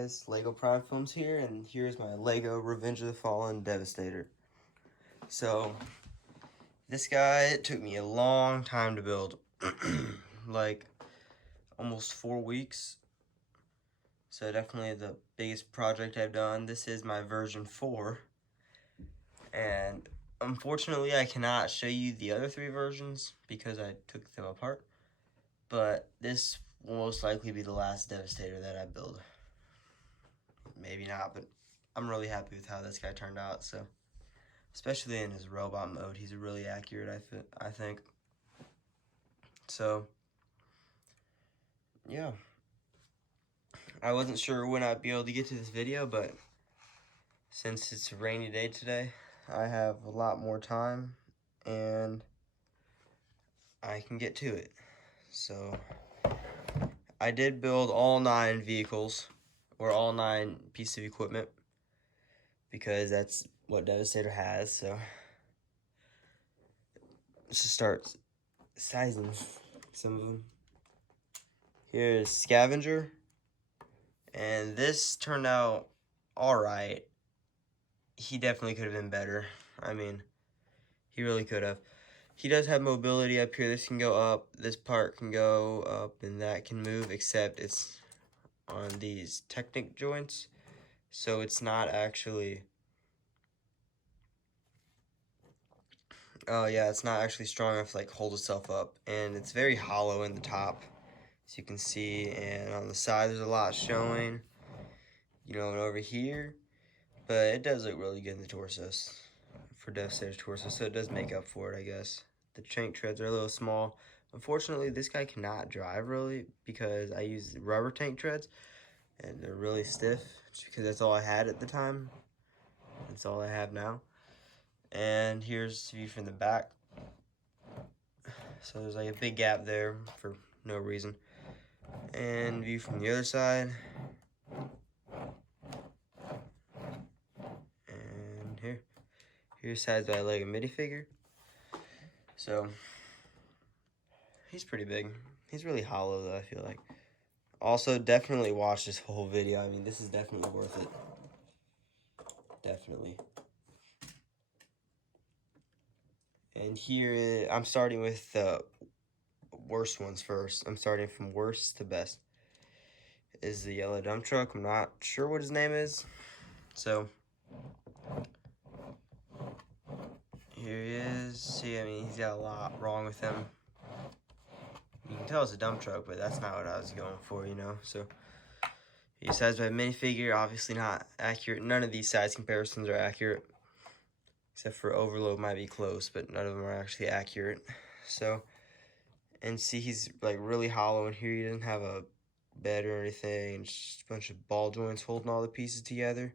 guys, Lego Prime Films here, and here's my Lego Revenge of the Fallen Devastator. So, this guy, it took me a long time to build, like almost 4 weeks. So definitely the biggest project I've done. This is my version 4, and unfortunately I cannot show you the other 3 versions because I took them apart. But this will most likely be the last Devastator that I build. Maybe not, but I'm really happy with how this guy turned out. So, especially in his robot mode, he's really accurate, I think. So, yeah. I wasn't sure when I'd be able to get to this video, but since it's a rainy day today, I have a lot more time, and I can get to it. So, I did build all 9 vehicles, or all 9 pieces of equipment, because that's what Devastator has. So let's just start sizing some of them. Here's Scavenger, and this turned out alright. He definitely could have been better. I mean, he really could have. He does have mobility up here. This can go up, this part can go up, and that can move, except it's on these Technic joints, so it's not actually, it's not actually strong enough to like hold itself up, and it's very hollow in the top, as you can see, and on the side there's a lot showing, and over here, but it does look really good in the torsos, for Devastator's torso, so it does make up for it, I guess. The tank treads are a little small. Unfortunately, this guy cannot drive really, because I use rubber tank treads, and they're really stiff, just because that's all I had at the time. That's all I have now. And here's the view from the back. So there's like a big gap there for no reason. And view from the other side. And here's size by Lego minifigure. So he's pretty big. He's really hollow though, I feel like. Also, definitely watch this whole video. I mean, this is definitely worth it. Definitely. And here, I'm starting with the worst ones first. I'm starting from worst to best. Is the yellow dump truck. I'm not sure what his name is. So, here he is. See, I mean, he's got a lot wrong with him. You can tell it's a dump truck, but that's not what I was going for, So, he's sized by minifigure, obviously not accurate. None of these size comparisons are accurate. Except for Overload might be close, but none of them are actually accurate. So, and see, he's like really hollow in here. He doesn't have a bed or anything. It's just a bunch of ball joints holding all the pieces together.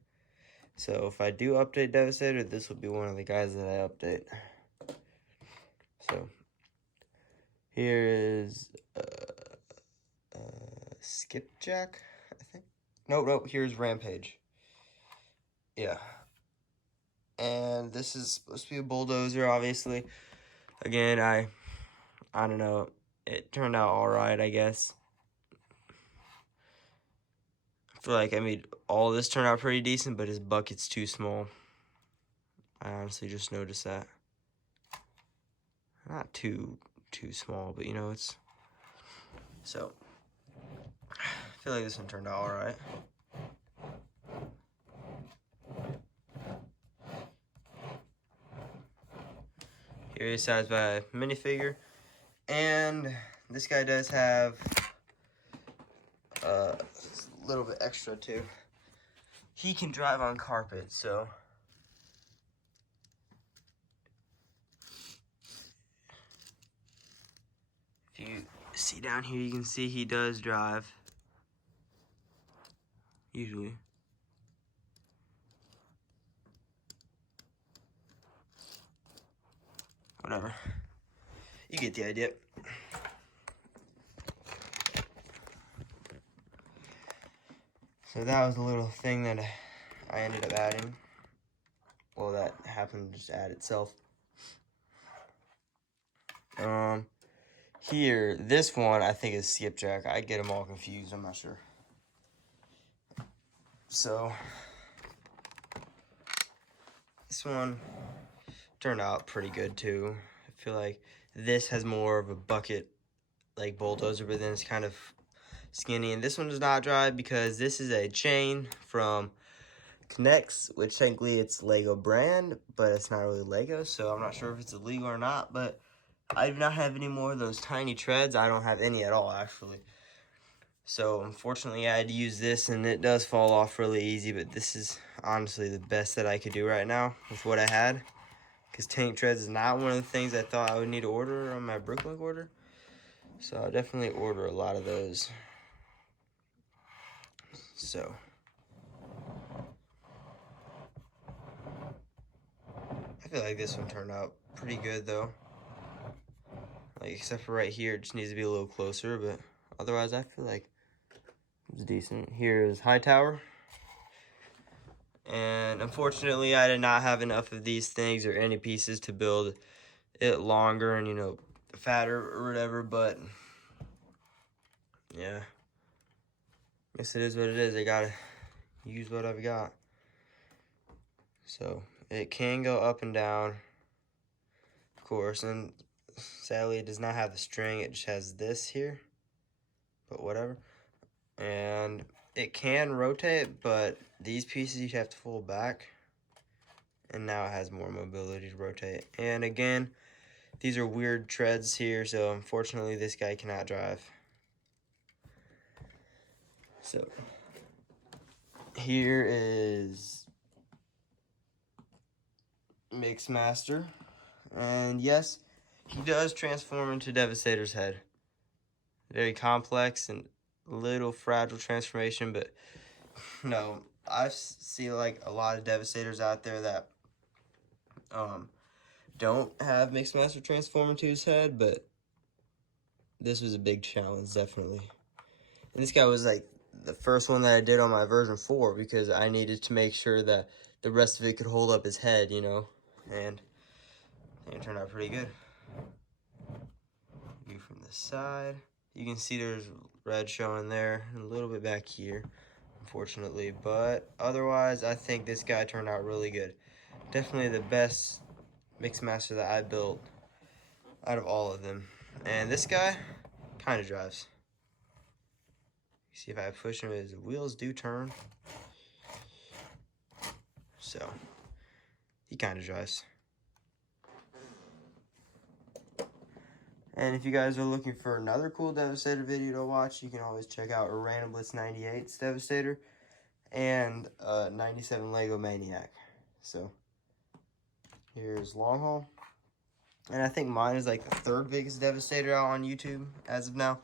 So if I do update Devastator, this will be one of the guys that I update. So here is Skipjack, I think. No, here's Rampage. Yeah. And this is supposed to be a bulldozer, obviously. Again, I don't know. It turned out alright, I guess. I feel like, all this turned out pretty decent, but his bucket's too small. I honestly just noticed that. Not too small, but it's... So, I feel like this one turned out alright. Here is sized by a minifigure. And this guy does have a little bit extra too. He can drive on carpet, so if you see down here, you can see he does drive. Usually. Whatever. You get the idea. So that was a little thing that I ended up adding. Well, that happened to just add itself. Here, this one I think is Skipjack. I get them all confused, I'm not sure. So this one turned out pretty good too. I feel like this has more of a bucket like bulldozer, but then it's kind of skinny. And this one does not drive because this is a chain from Connects, which technically it's Lego brand, but it's not really Lego, so I'm not sure if it's illegal or not. But I do not have any more of those tiny treads. I don't have any at all, actually. So unfortunately I had to use this, and it does fall off really easy, but this is honestly the best that I could do right now with what I had, because tank treads is not one of the things I thought I would need to order on my Brooklyn order. So I'll definitely order a lot of those. So I feel like this one turned out pretty good though. Like, except for right here, it just needs to be a little closer, but otherwise I feel like it's decent. Here's Hightower. And unfortunately, I did not have enough of these things or any pieces to build it longer and, you know, fatter or whatever, but yeah. I guess it is what it is. I gotta use what I've got. So it can go up and down, of course, and sadly it does not have the string. It just has this here, but whatever. And it can rotate, but these pieces you have to fold back, and now it has more mobility to rotate. And again, these are weird treads here, so unfortunately this guy cannot drive. So here is Mixmaster, and yes, he does transform into Devastator's head. Very complex and little fragile transformation, but no, I see like a lot of Devastators out there that don't have Mixmaster transform into his head, but this was a big challenge, definitely. And this guy was like the first one that I did on my version 4 because I needed to make sure that the rest of it could hold up his head, you know, and it turned out pretty good. View from the side. You can see there's red showing there, and a little bit back here, unfortunately. But otherwise, I think this guy turned out really good. Definitely the best Mixmaster that I built out of all of them. And this guy kind of drives. See, if I push him, his wheels do turn. So, he kind of drives. And if you guys are looking for another cool Devastator video to watch, you can always check out a Random Blitz 98's Devastator and 97 Lego Maniac. So, here's Long Haul. And I think mine is like the 3rd biggest Devastator out on YouTube as of now.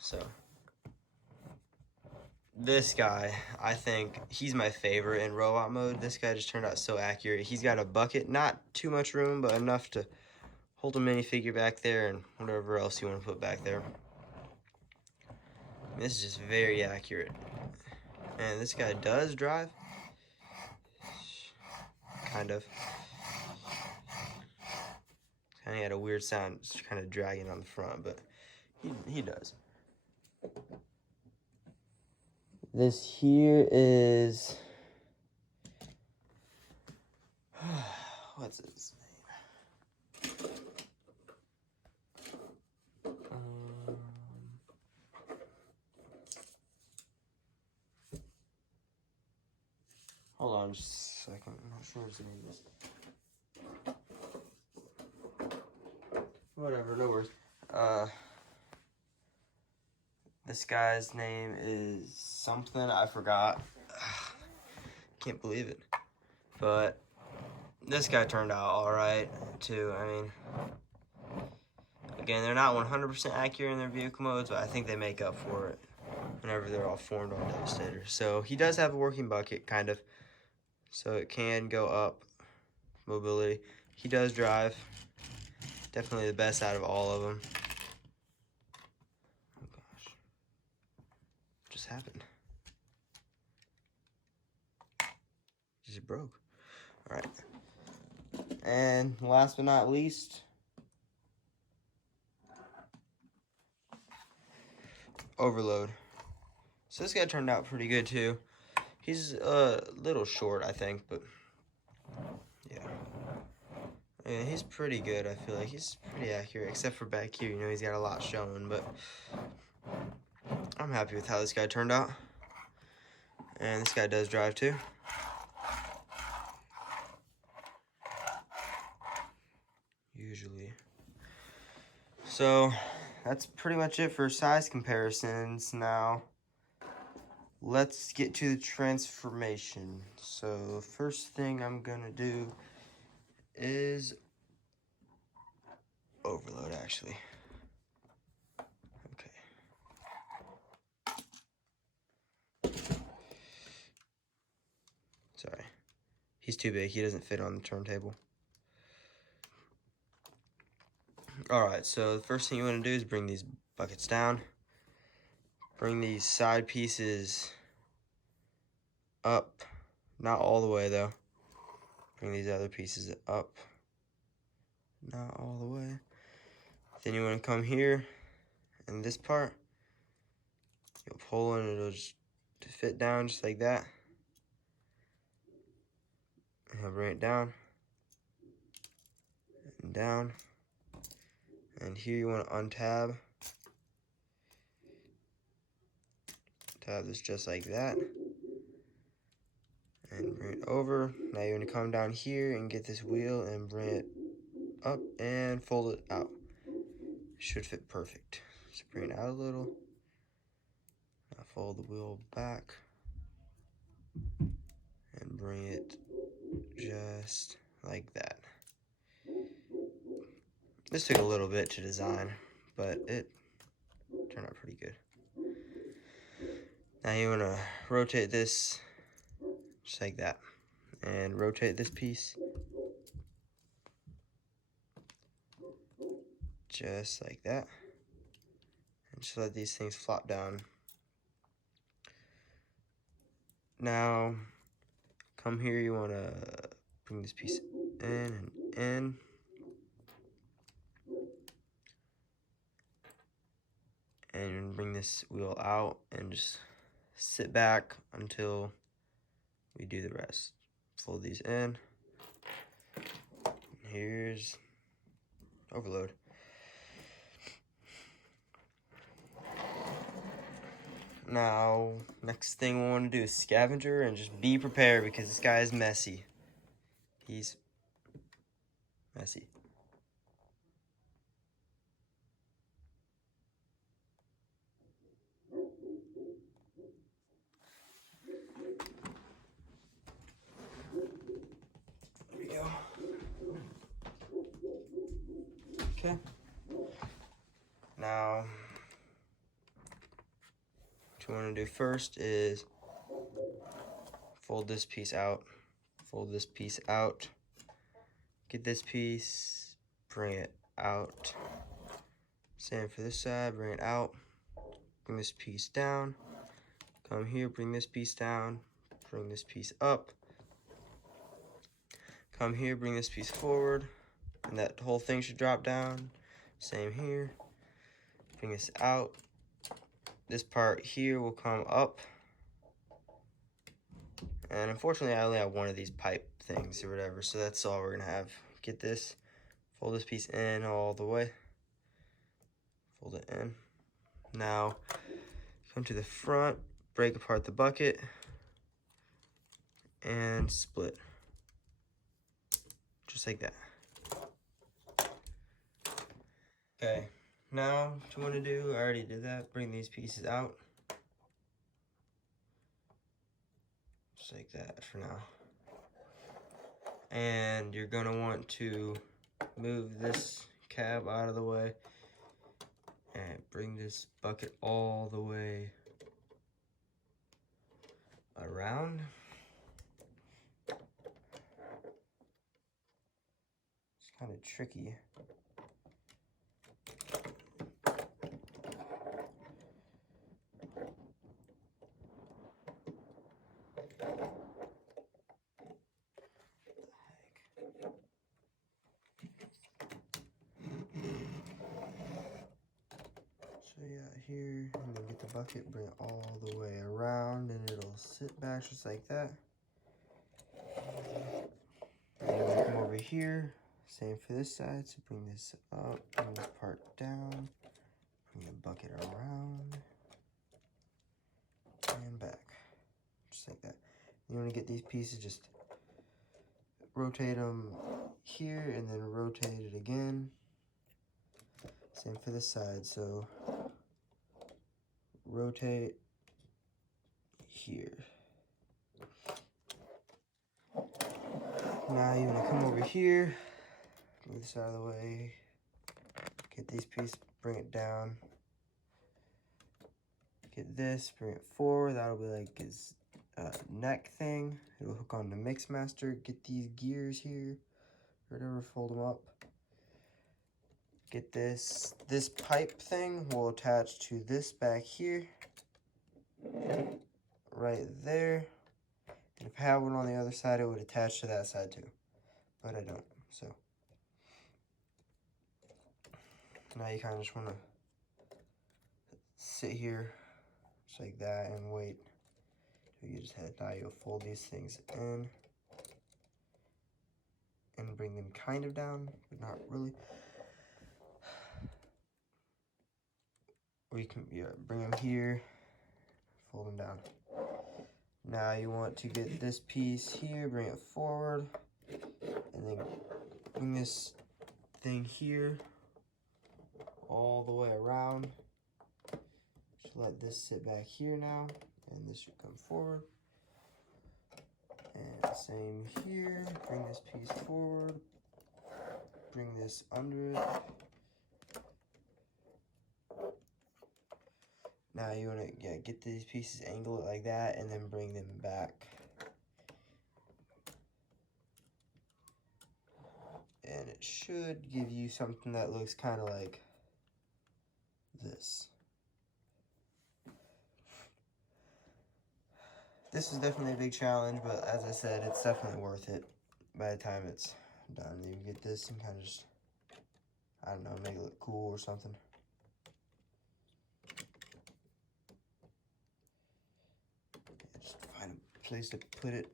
So, this guy, I think he's my favorite in robot mode. This guy just turned out so accurate. He's got a bucket, not too much room, but enough to hold a minifigure back there and whatever else you want to put back there. This is just very accurate. And this guy does drive. Kind of. Kind of had a weird sound. It's kind of dragging on the front, but he does. This here is... what's his name? Hold on just a second. I'm not sure what his name is. Whatever, no worries. This guy's name is something I forgot. Can't believe it. But this guy turned out alright too. I mean, again, they're not 100% accurate in their vehicle modes, but I think they make up for it whenever they're all formed on Devastator. So he does have a working bucket, kind of. So it can go up, mobility. He does drive. Definitely the best out of all of them. Oh gosh. What just happened? Just broke. Alright. And last but not least, Overload. So this guy turned out pretty good too. He's a little short, I think, but yeah. Yeah, he's pretty good, I feel like. He's pretty accurate, except for back here. You know, he's got a lot showing, but I'm happy with how this guy turned out. And this guy does drive too. Usually. So, that's pretty much it for size comparisons. Now, let's get to the transformation. So, the first thing I'm gonna do is overload, actually. Okay. Sorry. He's too big. He doesn't fit on the turntable. Alright, so the first thing you want to do is bring these buckets down. Bring these side pieces up. Not all the way, though. Bring these other pieces up. Not all the way. Then you want to come here, and this part, you'll pull and it'll just fit down just like that. And I'll bring it down. And down. And here you want to untab. Tab this just like that. And bring it over. Now you're going to come down here and get this wheel and bring it up and fold it out. Should fit perfect. Just bring it out a little. Now fold the wheel back. And bring it just like that. This took a little bit to design, but it turned out pretty good. Now you want to rotate this just like that. And rotate this piece just like that. And just let these things flop down. Now, come here, you want to bring this piece in and in. And bring this wheel out and just sit back until we do the rest. Fold these in. Here's overload. Now, next thing we want to do is Scavenger, and just be prepared because this guy is messy. He's messy. There we go. Okay. Now, what you want to do first is fold this piece out. Fold this piece out. Get this piece, bring it out. Same for this side, bring it out. Bring this piece down. Come here, bring this piece down. Bring this piece up. Come here, bring this piece forward. And that whole thing should drop down. Same here. Bring this out. This part here will come up. And unfortunately, I only have one of these pipe things or whatever, so that's all we're gonna have. Get this, fold this piece in all the way. Fold it in. Now, come to the front, break apart the bucket, and split. Just like that. Okay, now what you want to do, I already did that, bring these pieces out. Just like that for now. And you're gonna want to move this cab out of the way and bring this bucket all the way around. It's kind of tricky. So yeah, here, and then get the bucket, bring it all the way around, and it'll sit back just like that. And then we come over here, same for this side, so bring this up, bring this part down, bring the bucket around, and back, just like that. You want to get these pieces, just rotate them here, and then rotate it again. Same for this side, so rotate here. Now you want to come over here, move this out of the way, get these pieces, bring it down, get this, bring it forward. That'll be like his neck thing. It'll hook on the Mixmaster. Get these gears here, whatever, fold them up. Get this pipe thing will attach to this back here, right there. And if I had one on the other side, it would attach to that side too, but I don't, so. Now you kind of just want to sit here just like that and wait till you just head. Now you'll fold these things in and bring them kind of down, but not really. Or you can bring them here, fold them down. Now you want to get this piece here, bring it forward, and then bring this thing here all the way around. Just let this sit back here now, and this should come forward. And same here, bring this piece forward, bring this under it. Now you want to get these pieces, angle it like that, and then bring them back. And it should give you something that looks kind of like this. This is definitely a big challenge, but as I said, it's definitely worth it by the time it's done. You get this and kind of just, I don't know, make it look cool or something. Just find a place to put it.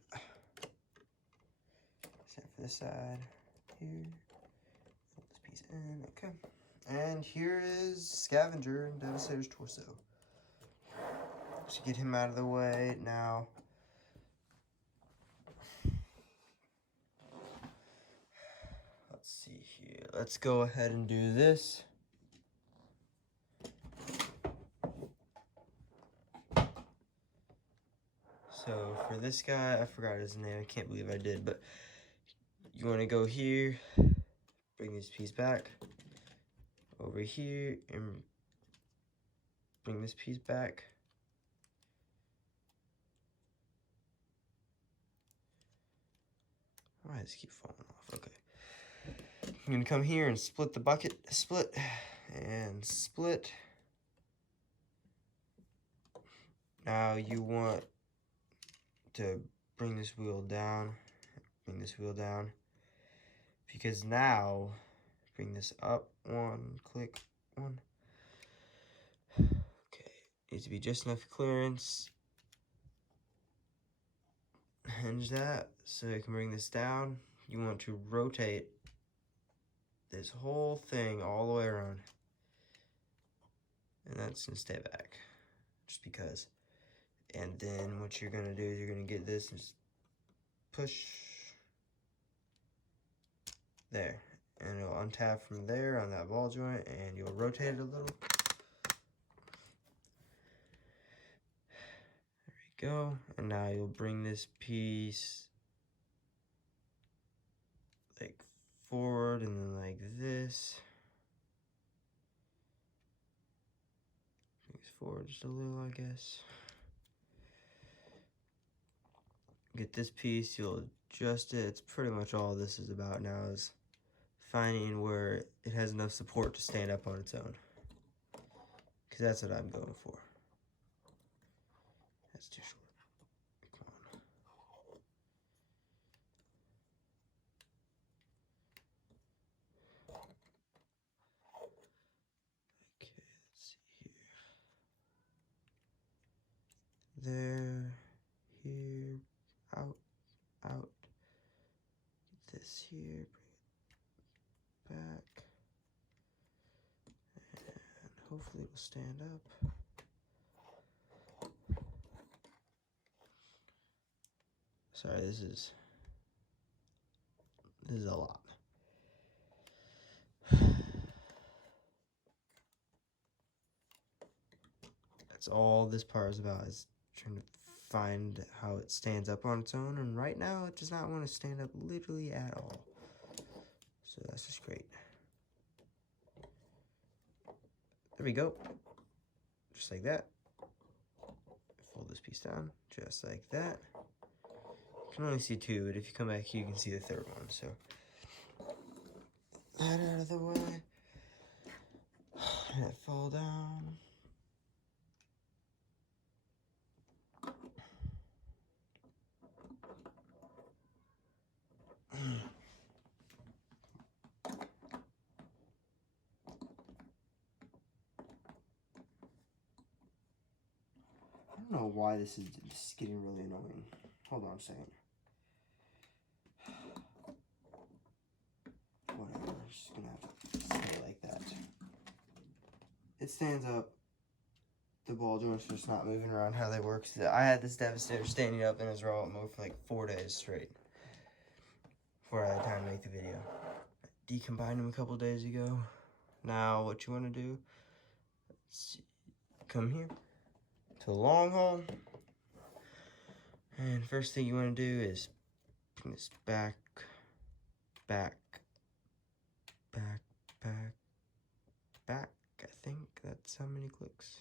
Same for this side here. Put this piece in, okay. And here is Scavenger and Devastator's torso. Just get him out of the way now. Let's see here. Let's go ahead and do this. So for this guy, I forgot his name. I can't believe I did, but you want to go here, bring this piece back, over here, and bring this piece back. Why does it keep falling off? Okay. I'm going to come here and split the bucket, split, and split. Now you want to bring this wheel down, because now, bring this up, one, click, one. Okay, needs to be just enough clearance. Hinge that so you can bring this down. You want to rotate this whole thing all the way around, and that's gonna stay back just because. And then what you're gonna do is you're gonna get this and just push there, and it'll untap from there on that ball joint, and you'll rotate it a little. There we go. And now you'll bring this piece like forward and then like this. Bring this forward just a little, I guess. Get this piece, you'll adjust it. It's pretty much all this is about now, is finding where it has enough support to stand up on its own, because that's what I'm going for. That's too short. Come on. Okay, let's see here. here, bring it back, and hopefully it will stand up. Sorry, this is a lot. That's all this part is about, is trying to find how it stands up on its own, and right now it does not want to stand up literally at all. So that's just great. There we go. Just like that. Fold this piece down, just like that. You can only see two, but if you come back here, you can see the third one. So that out of the way. Let it fall down. I don't know why this is just getting really annoying. Hold on a second. Whatever, I'm just gonna have to stay like that. It stands up. The ball joints are just not moving around how they work. I had this Devastator standing up in his robot mode for like 4 days straight before I had time to make the video. I decombined him a couple days ago. Now what you want to do, come here to the long haul, and first thing you want to do is bring this back, I think that's how many clicks.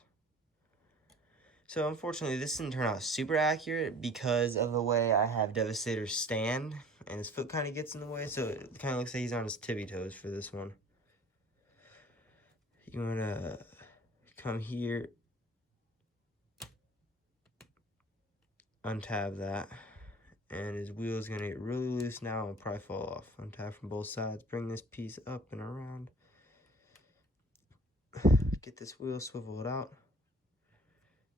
So unfortunately this didn't turn out super accurate because of the way I have Devastator stand, and his foot kind of gets in the way, so it kind of looks like he's on his tippy toes for this one. You want to come here, untab that, and his wheel is going to get really loose now and probably fall off. Untab from both sides, bring this piece up and around, get this wheel swiveled out.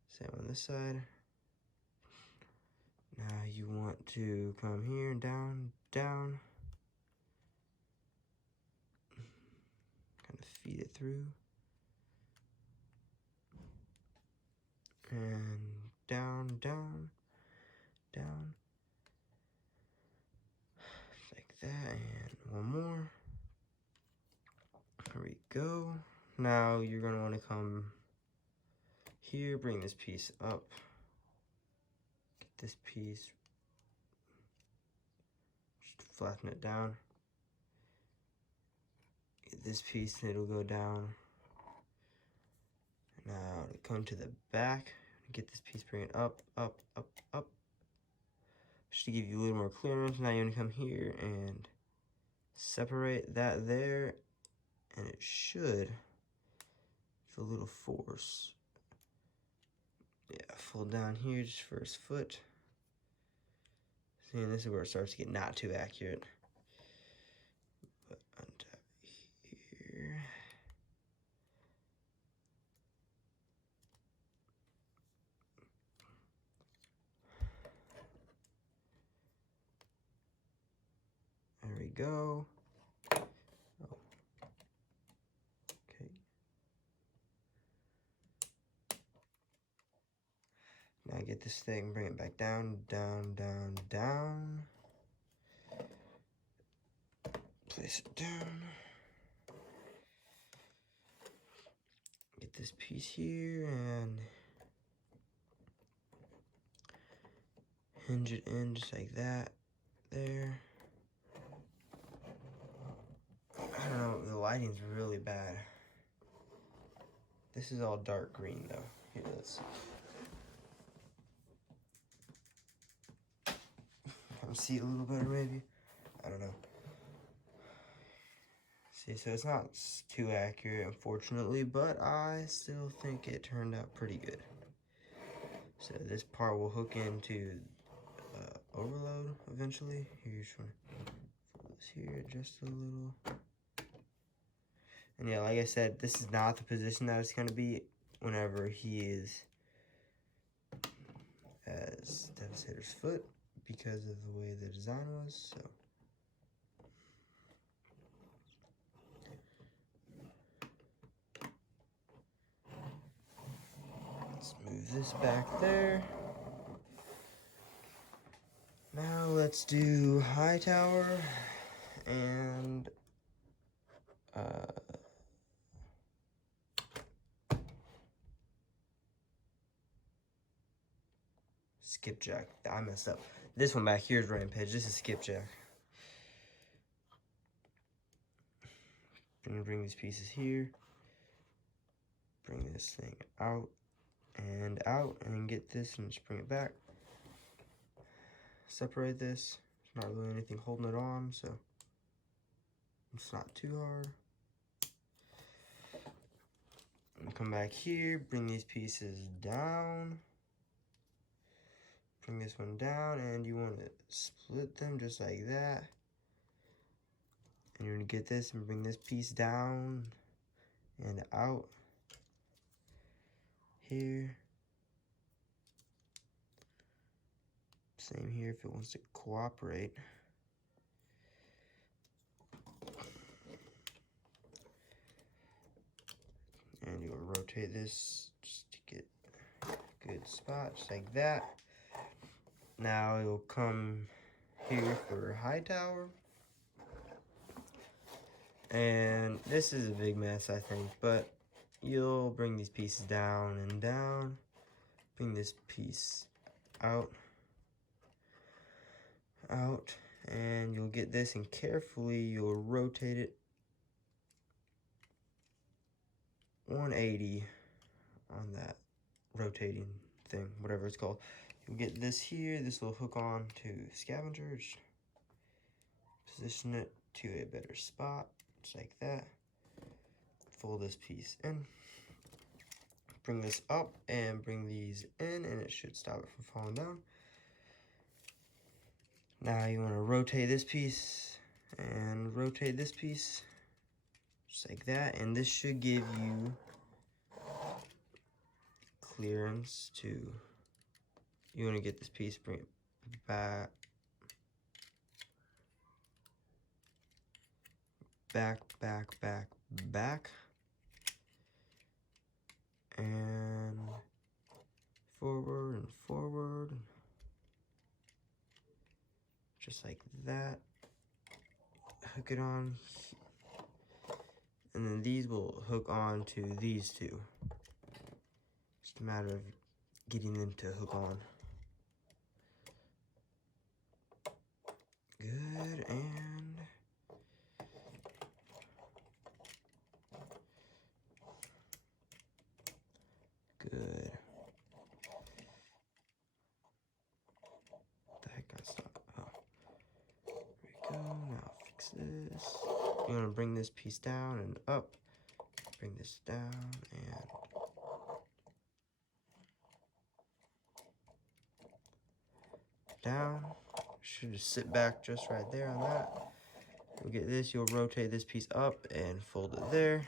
Same on this side. Now you want to come here and down, down. Kind of feed it through. And down, down, down. Like that, and one more. There we go. Now you're gonna want to come here, bring this piece up. Get this piece, just flatten it down. Get this piece and it'll go down. Now to come to the back, get this piece, bring it up, up, up, up. Just to give you a little more clearance. Now you're gonna come here and separate that there, and it should, with a little force, yeah, fold down here just for his foot. See, and this is where it starts to get not too accurate. But untap here. There we go. Oh. Okay. Now get this thing, bring it back down, down, down, down. Place it down. Get this piece here and hinge it in just like that. There. I don't know, the lighting's really bad. This is all dark green though. Here, let's see it a little better maybe. I don't know. See, so it's not too accurate, unfortunately, but I still think it turned out pretty good. So this part will hook into overload eventually. Here, you just want to fold this here just a little. And yeah, like I said, this is not the position that it's going to be whenever he is as Devastator's foot, because of the way the design was. So this back there. Now let's do Hightower and Skipjack. I messed up. This one back here is Rampage. This is Skipjack. I'm gonna bring these pieces here. Bring this thing out, and get this and just bring it back. Separate this. There's not really anything holding it on, so it's not too hard. And come back here, bring these pieces down. Bring this one down, and you want to split them just like that. And you're going to get this and bring this piece down and out here. Same here if it wants to cooperate. And you'll rotate this just to get a good spot, just like that. Now you'll come here for Hightower. And this is a big mess, I think, but you'll bring these pieces down and down. Bring this piece out, and you'll get this, and carefully you'll rotate it 180 on that rotating thing, whatever it's called. You'll get this here. This will hook on to Scavenger. Just position it to a better spot, just like that. Fold this piece in. Bring this up and bring these in, and it should stop it from falling down. Now you want to rotate this piece and rotate this piece, just like that, and this should give you clearance to, you want to get this piece, bring it back, back, and forward, just like that. Hook it on, and then these will hook on to these two. Just a matter of getting them to hook on. Good, and good. What the heck got stuck? Oh, there we go. Now fix this. You're gonna bring this piece down and up. Bring this down and down. Should just sit back just right there on that. You'll get this. You'll rotate this piece up and fold it there.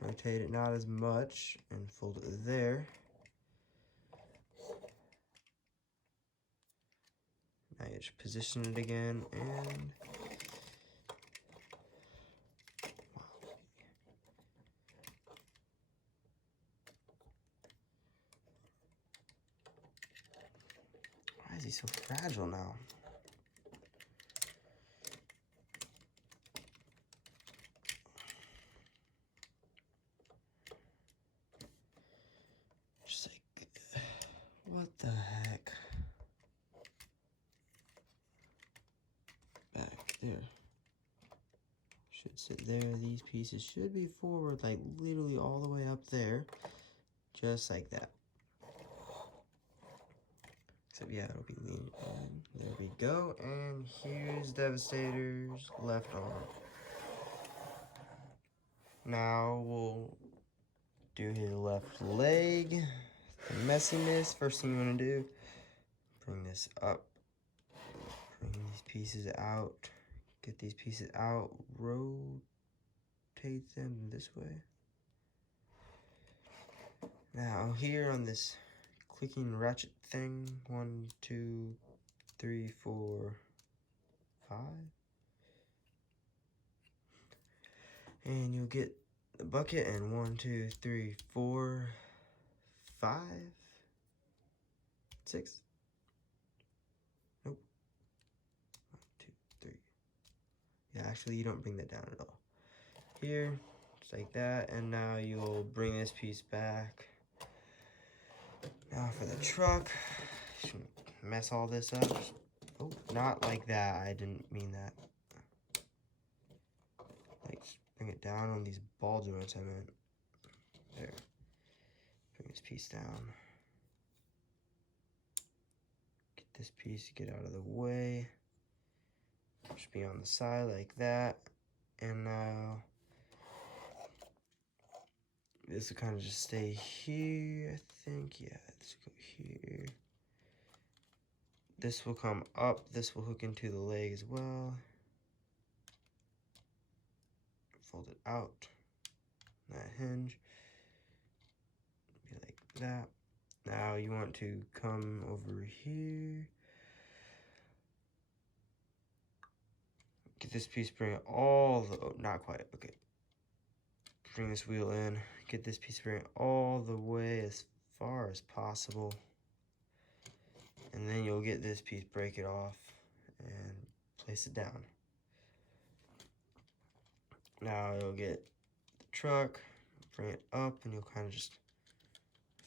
Rotate it not as much and fold it there. Now you just position it again and why is he so fragile now? Just like, what the heck? Back there. Should sit there. These pieces should be forward, like literally all the way up there. Just like that. Except, yeah, it'll be lean. And there we go. And here's Devastator's left arm. Now we'll do his left leg. The messiness. First thing you want to do, bring this up. Bring these pieces out. Get these pieces out. Rotate them this way. Now here on this clicking ratchet thing, 1, 2, 3, 4, 5. And you'll get the bucket and 1, 2, 3, 4, 5, 6. Nope. 1, 2, 3. Yeah, actually, you don't bring that down at all. Here, just like that, and now you'll bring this piece back. Now for the truck, shouldn't mess all this up. Oh, not like that. I didn't mean that. Like, just bring it down on these ball joints. I meant there. Bring this piece down. Get this piece, get out of the way. Just be on the side like that, and now this will kind of just stay here, I think. Yeah, let's go here. This will come up. This will hook into the leg as well. Fold it out. That hinge. Be like that. Now you want to come over here. Get this piece, bring it all the, oh, not quite, okay. Bring this wheel in. Get this piece, bring it all the way as far as possible. And then you'll get this piece, break it off, and place it down. Now you'll get the truck, bring it up, and you'll kind of just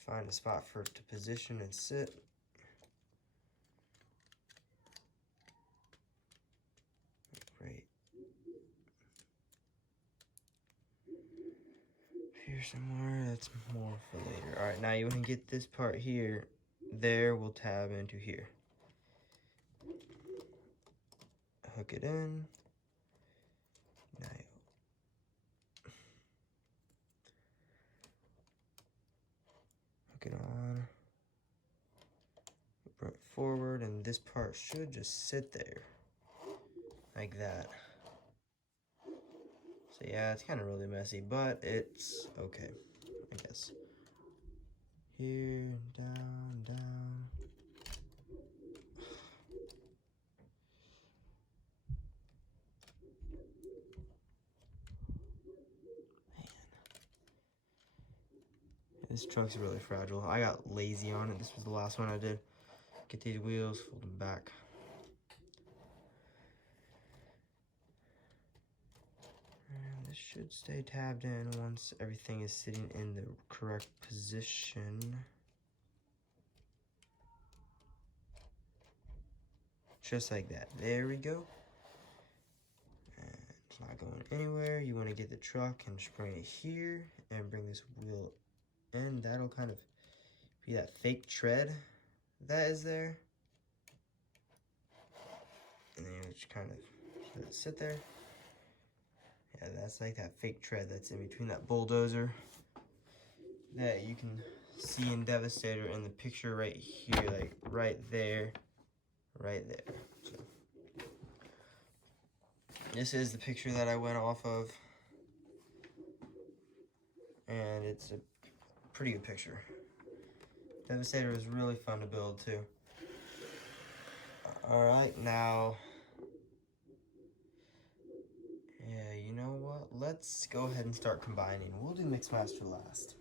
find a spot for it to position and sit. Great. Here somewhere, that's more for later. All right, now you want to get this part here. There, we'll tab into here. Hook it in. Now hook it on. Bring it forward, and this part should just sit there. Like that. So yeah, it's kind of really messy, but it's okay, I guess. Here, down, down. Man. This truck's really fragile. I got lazy on it. This was the last one I did. Get these wheels, fold them back. And this should stay tabbed in once everything is sitting in the correct position. Just like that. There we go. And it's not going anywhere. You want to get the truck and just bring it here and bring this wheel in. That'll kind of be that fake tread that is there. And then you just kind of let it sit there. Yeah, that's like that fake tread that's in between that bulldozer that you can see in Devastator in the picture right here, like right there, right there. So, this is the picture that I went off of, and it's a pretty good picture. Devastator is really fun to build too. Alright, now, yeah, you know what? Let's go ahead and start combining. We'll do Mixmaster last.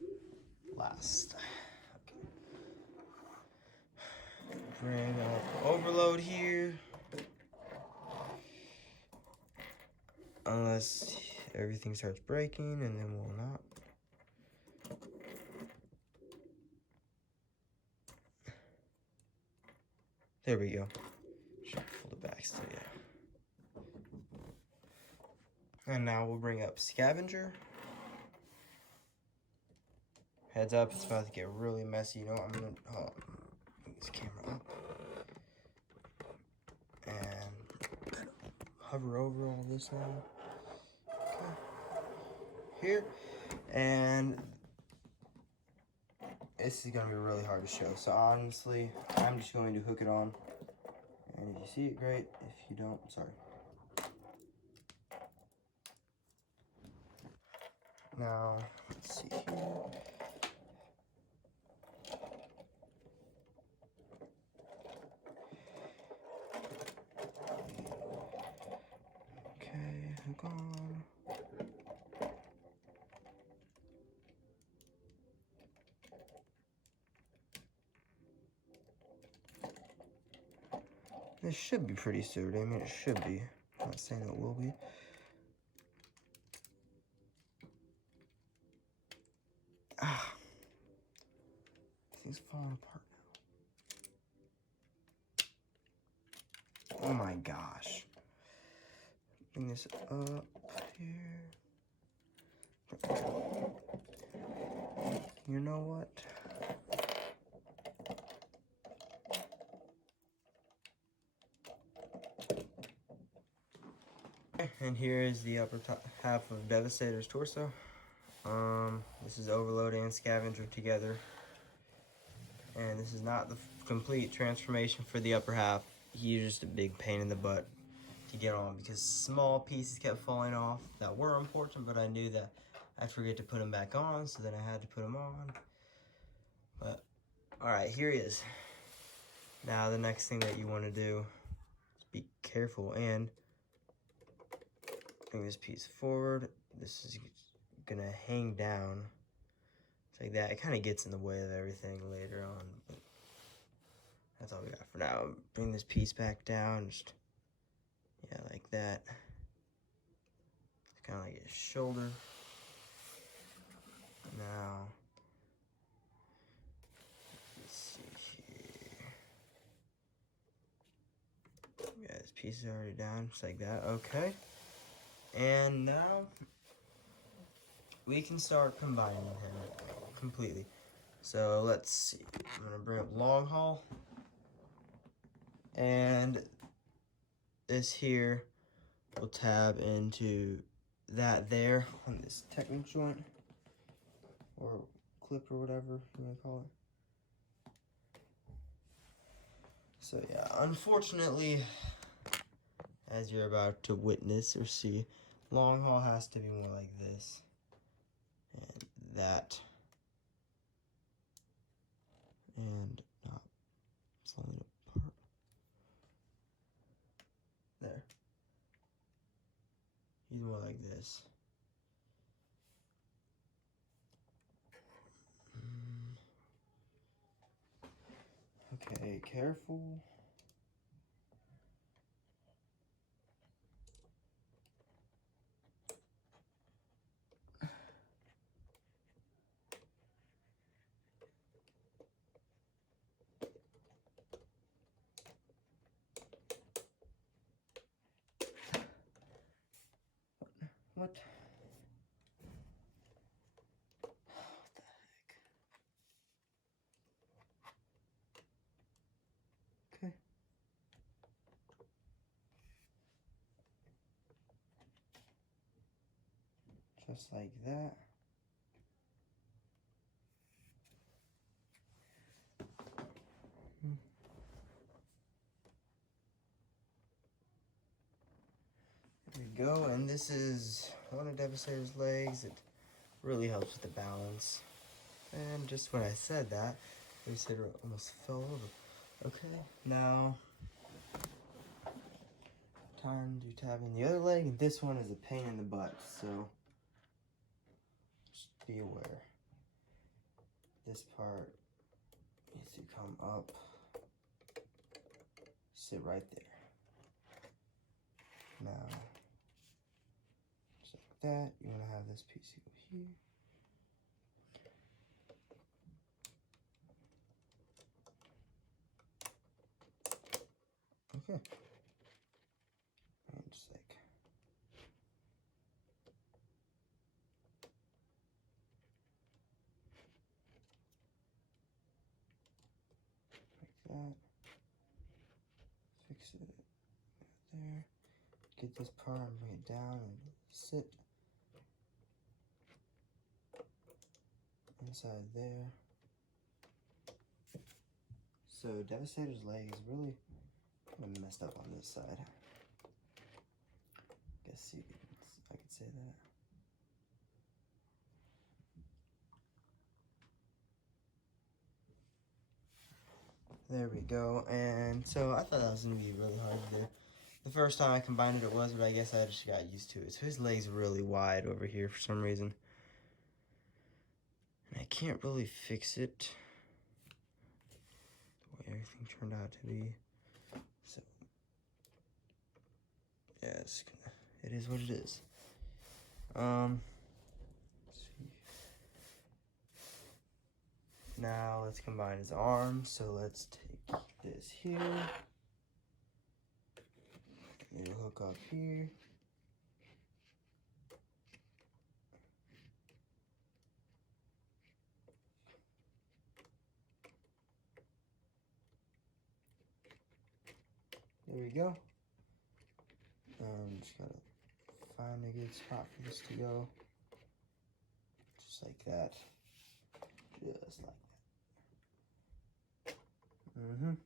Okay. Bring up overload here. Unless everything starts breaking, and then we'll not. There we go. Should fold it back still, yeah. And now we'll bring up Scavenger. Heads up, it's about to get really messy. You know what, I'm gonna bring this camera up. And hover over all this now. Okay. Here. And this is gonna be really hard to show. So honestly, I'm just going to hook it on. And if you see it, great. If you don't, sorry. Now, let's see here. Okay, hook on. This should be pretty sturdy. I mean, it should be. I'm not saying it will be. Ah. This thing's falling apart now. Oh my gosh. Bring this up here. You know what? And here is the upper half of Devastator's torso. This is Overload and Scavenger together. And this is not the complete transformation for the upper half. He's just a big pain in the butt to get on because small pieces kept falling off that were important, but I knew that I'd forget to put them back on, so then I had to put them on. But, alright, here he is. Now the next thing that you want to do is be careful and bring this piece forward. This is gonna hang down. It's like that. It kind of gets in the way of everything later on. But that's all we got for now. Bring this piece back down. Just, yeah, like that. It's kind of like his shoulder. Now, let's see here. Yeah, this piece is already down, just like that. Okay. And now we can start combining him completely. So let's see. I'm gonna bring up long haul, and this here will tab into that there on this technical joint or clip or whatever you want to call it. So yeah, unfortunately, as you're about to witness or see, long haul has to be more like this and that, and not falling apart. There. He's more like this. Okay, careful. What? What the heck? Okay. Just like that. There we go, and this is one of Devastator's legs. It really helps with the balance. And just when I said that, Devastator almost fell over. Okay, now time to tab in the other leg, and this one is a pain in the butt, so just be aware. This part needs to come up, sit right there. Now, just like that, you want to have this piece go here. Okay. And just like that. Fix it there. Get this part and bring it down and sit inside there. So Devastator's leg is really kind of messed up on this side. Guess I could say that. There we go. And so I thought that was gonna be really hard to do. The first time I combined it was, but I guess I just got used to it. So his leg's really wide over here for some reason. And I can't really fix it the way everything turned out to be. So yeah, it is what it is. Let's see. Now let's combine his arms. So let's take this here. It'll hook up here. There we go. Just gotta find a good spot for this to go. Just like that. Just like that.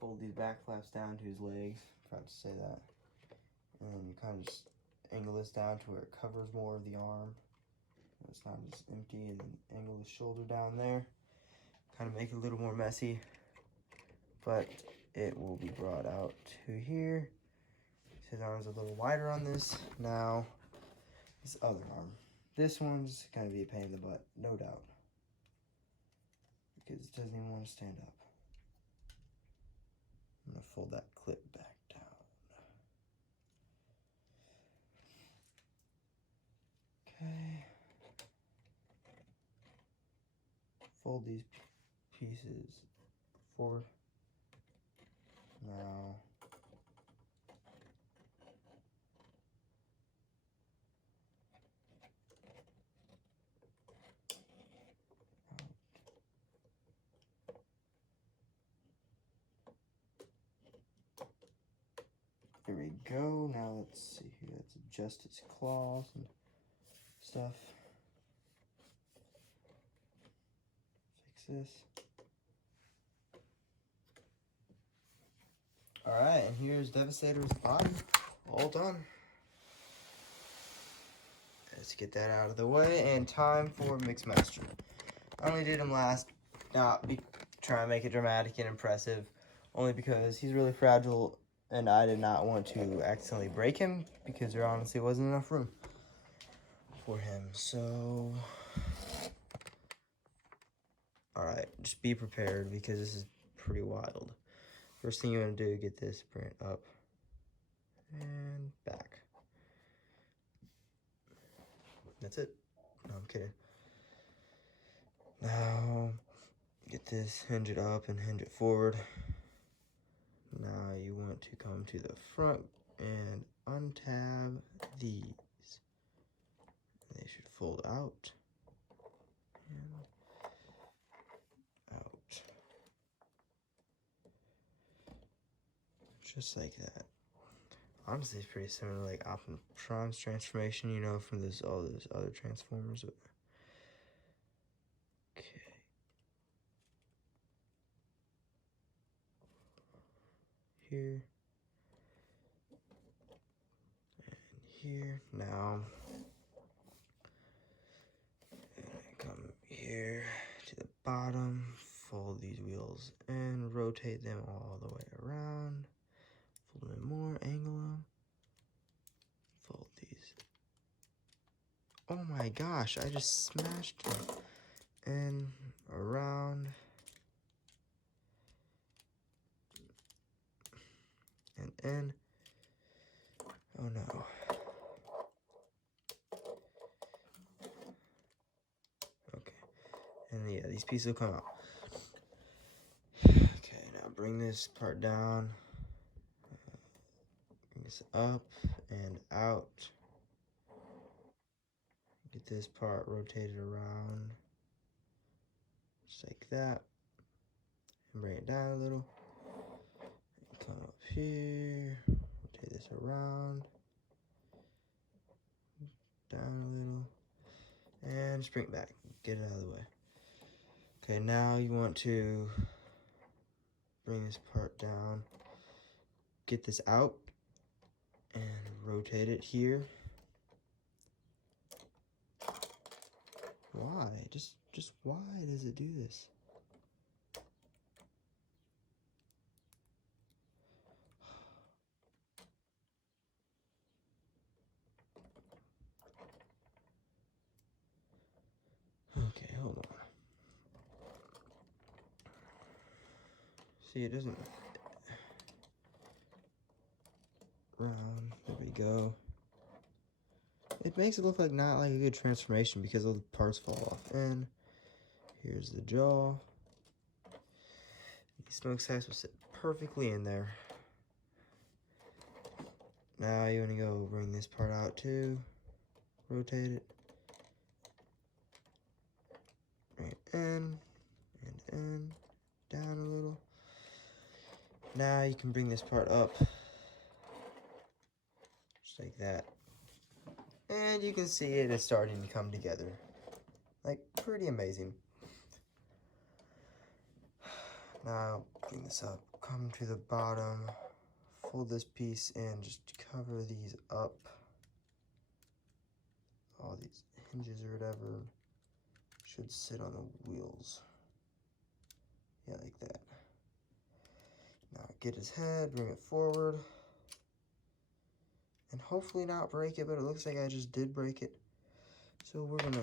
Fold these back flaps down to his legs. Forgot to say that. And you kind of just angle this down to where it covers more of the arm. It's not just empty, and then angle the shoulder down there. Kind of make it a little more messy, but it will be brought out to here. His arm's a little wider on this. Now, his other arm. This one's gonna be a pain in the butt, no doubt. Because it doesn't even want to stand up. I'm gonna fold that clip back down. Okay. Fold these pieces forward. Now, there we go. Now let's see here. Let's adjust its claws and stuff. Fix this. Alright, and here's Devastator's body. All done. Let's get that out of the way, and time for Mixmaster. I only did him last, not trying to make it dramatic and impressive, only because he's really fragile, and I did not want to accidentally break him, because there honestly wasn't enough room for him, so... Alright, just be prepared, because this is pretty wild. First thing you want to do, get this print up and back. That's it. No, I'm kidding. Now, get this, hinge it up and hinge it forward. Now you want to come to the front and untab these. They should fold out and out. Just like that. Honestly, it's pretty similar to like Optimus Prime's transformation, you know, from all those other Transformers. Okay. Here. And here. Now, come here to the bottom, fold these wheels and rotate them all the way around. Fold them more, angle them. Fold these. Oh my gosh, I just smashed them. And around. And in. Oh no. Okay. And yeah, these pieces will come out. Okay, now bring this part down. Bring this up and out. Get this part rotated around. Just like that. And bring it down a little. And come up here. Rotate this around. Down a little. And just bring it back. Get it out of the way. Okay, now you want to bring this part down. Get this out. And rotate it here. Why? Just why does it do this? Okay, hold on. See, it doesn't around. There we go. It makes it look like not like a good transformation because all the parts fall off. And here's the jaw. The smokestacks will sit perfectly in there. Now you want to go bring this part out too. Rotate it. Right in, and in, down a little. Now you can bring this part up. Just like that. And you can see it is starting to come together. Like, pretty amazing. Now, bring this up. Come to the bottom. Fold this piece in. Just cover these up. All these hinges or whatever should sit on the wheels. Yeah, like that. Now, get his head. Bring it forward. And hopefully not break it, but it looks like I just did break it. So we're gonna...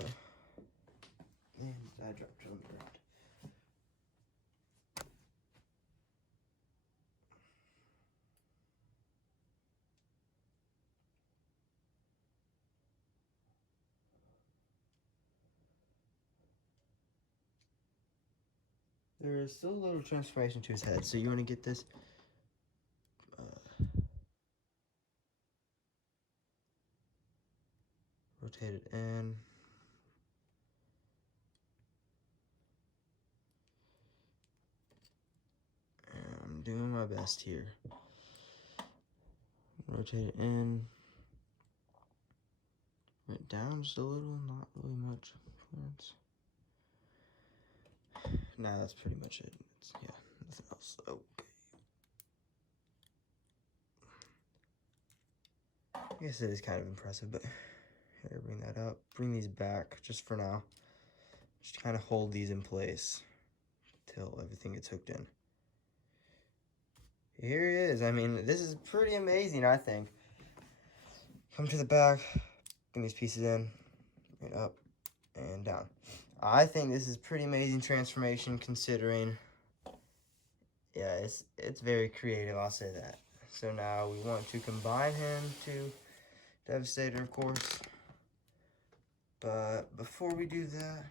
Man, I dropped it on the ground. There is still a little transformation to his head, so you want to get this... rotate it in. And I'm doing my best here. Rotate it in. Bring it down just a little, not really much clearance. Nah, that's pretty much it. Yeah, nothing else. Okay. I guess it is kind of impressive, but here, bring that up. Bring these back just for now. Just kind of hold these in place till everything gets hooked in. Here he is. I mean, this is pretty amazing, I think. Come to the back, bring these pieces in, right up and down. I think this is pretty amazing transformation considering, yeah, it's very creative, I'll say that. So now we want to combine him to Devastator, of course. But before we do that,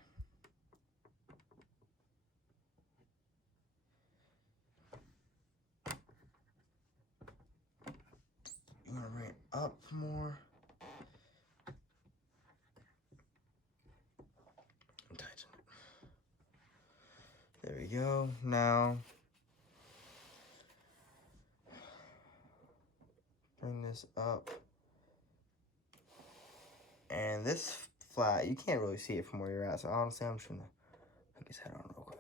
you want to bring it up more. And tighten it. There we go. Now, bring this up. And this flat, you can't really see it from where you're at. So honestly, I'm just going to hook his head on real quick.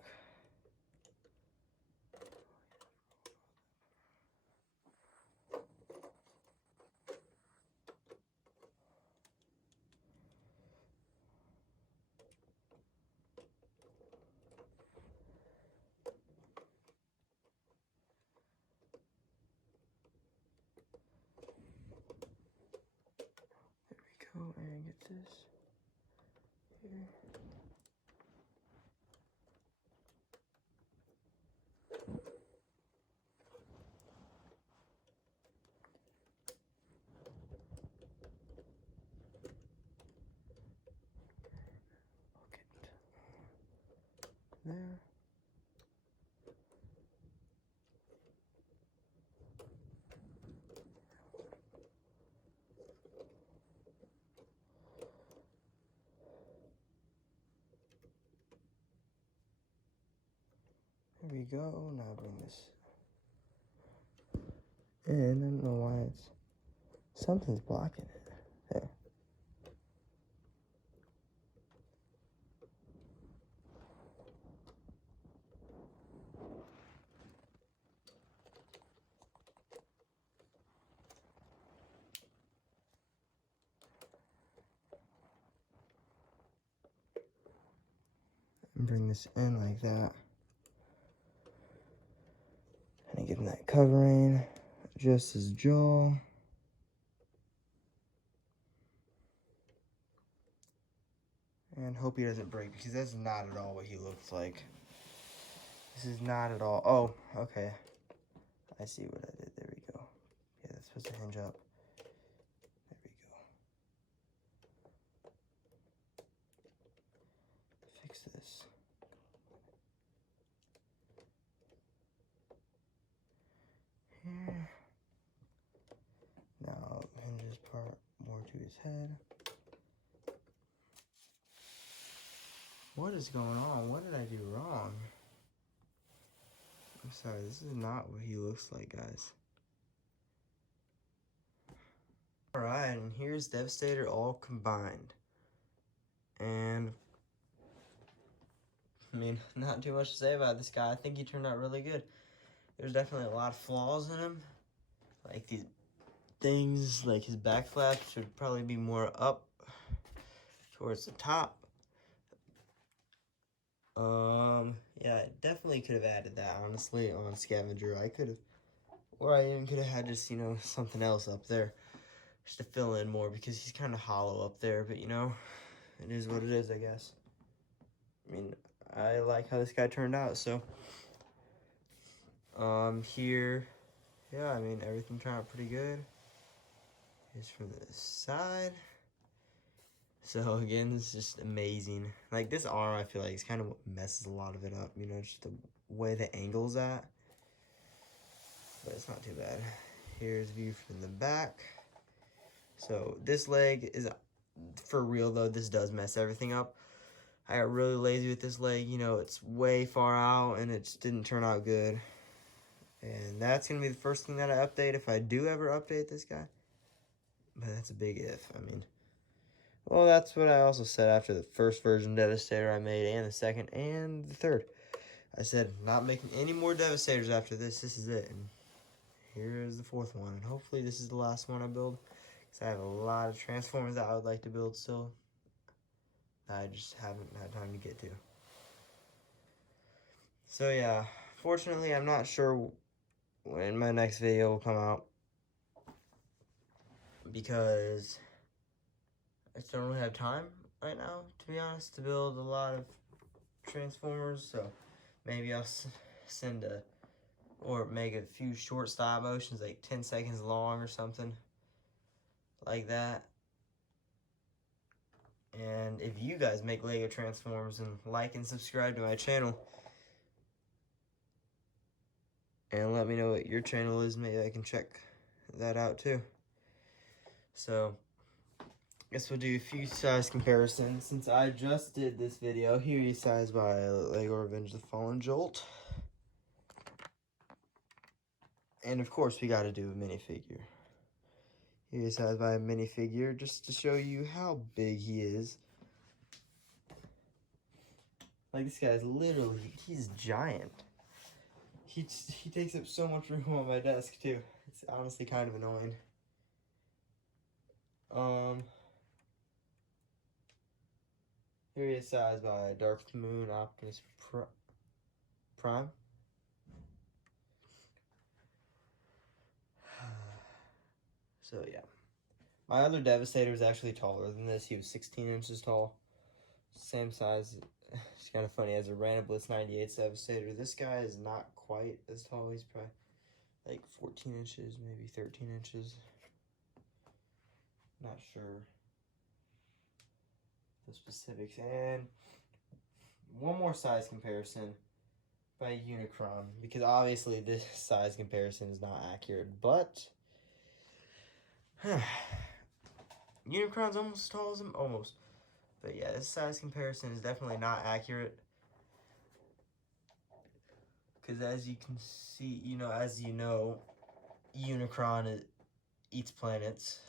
Go and get this here. Hook it there. There we go. Now bring this in. I don't know why it's... something's blocking it. There. And bring this in like that. And give him that covering. Adjust his jaw. And hope he doesn't break, because that's not at all what he looks like. This is not at all... oh, okay. I see what I did. There we go. Okay, that's supposed to hinge up. There we go. Fix this. Here. Now hinge this part more to his head. What is going on? What did I do wrong? I'm sorry, this is not what he looks like, guys. Alright, and here's Devastator all combined. And, I mean, not too much to say about this guy. I think he turned out really good. There's definitely a lot of flaws in him. Like these things, like his back flaps should probably be more up towards the top. Yeah, I definitely could have added that, honestly, on Scavenger. I could have, or I even could have had just, you know, something else up there just to fill in more, because he's kind of hollow up there, but, you know, it is what it is, I guess. I mean, I like how this guy turned out, so. Here, yeah, I mean, everything turned out pretty good. Here's from the side. So again, this is just amazing. Like this arm, I feel like it's kind of what messes a lot of it up, you know, just the way the angle's at. But it's not too bad. Here's view from the back. So this leg is, for real though, this does mess everything up. I got really lazy with this leg, you know, it's way far out and it just didn't turn out good. And that's going to be the first thing that I update if I do ever update this guy. But that's a big if, I mean. Well, that's what I also said after the first version Devastator I made, and the second, and the third. I said, not making any more Devastators after this. This is it. And here's the fourth one. And hopefully this is the last one I build. Because I have a lot of Transformers that I would like to build still. That I just haven't had time to get to. So yeah, fortunately I'm not sure when my next video will come out. Because I just don't really have time right now, to be honest, to build a lot of Transformers. So maybe I'll send a, or make a few short stop motions, like 10 seconds long or something like that. And if you guys make Lego Transformers, and like and subscribe to my channel, and let me know what your channel is, maybe I can check that out too. So guess we'll do a few size comparisons. Since I just did this video, here is size by Lego Revenge of the Fallen Jolt. And of course, we gotta do a minifigure. Here is size by a minifigure, just to show you how big he is. Like, this guy's literally, he's giant. He takes up so much room on my desk, too. It's honestly kind of annoying. Here he is sized by Dark Moon Optimus Prime. So yeah, my other Devastator was actually taller than this. He was 16 inches tall, same size. It's kind of funny, as a Random Blitz 98 Devastator, this guy is not quite as tall. He's probably like 14 inches, maybe 13 inches. Not sure the specifics. And one more size comparison by Unicron, because obviously this size comparison is not accurate, but Unicron's almost as tall as him, almost. But yeah, this size comparison is definitely not accurate. Because as you can see, you know, as you know, Unicron eats planets.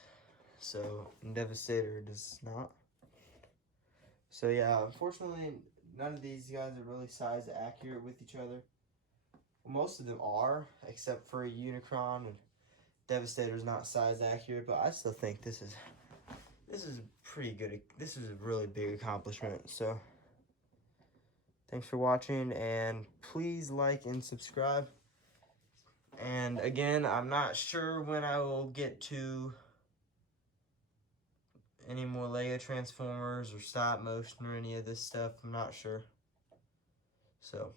So, Devastator does not. So yeah, unfortunately, none of these guys are really size accurate with each other. Most of them are, except for Unicron, and Devastator's not size accurate, but I still think this is pretty good. This is a really big accomplishment. So thanks for watching, and please like and subscribe. And again, I'm not sure when I will get to any more Lego Transformers or stop motion or any of this stuff. I'm not sure. So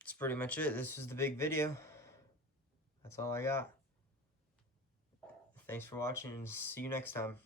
that's pretty much it. This is the big video. That's all I got. Thanks for watching, and see you next time.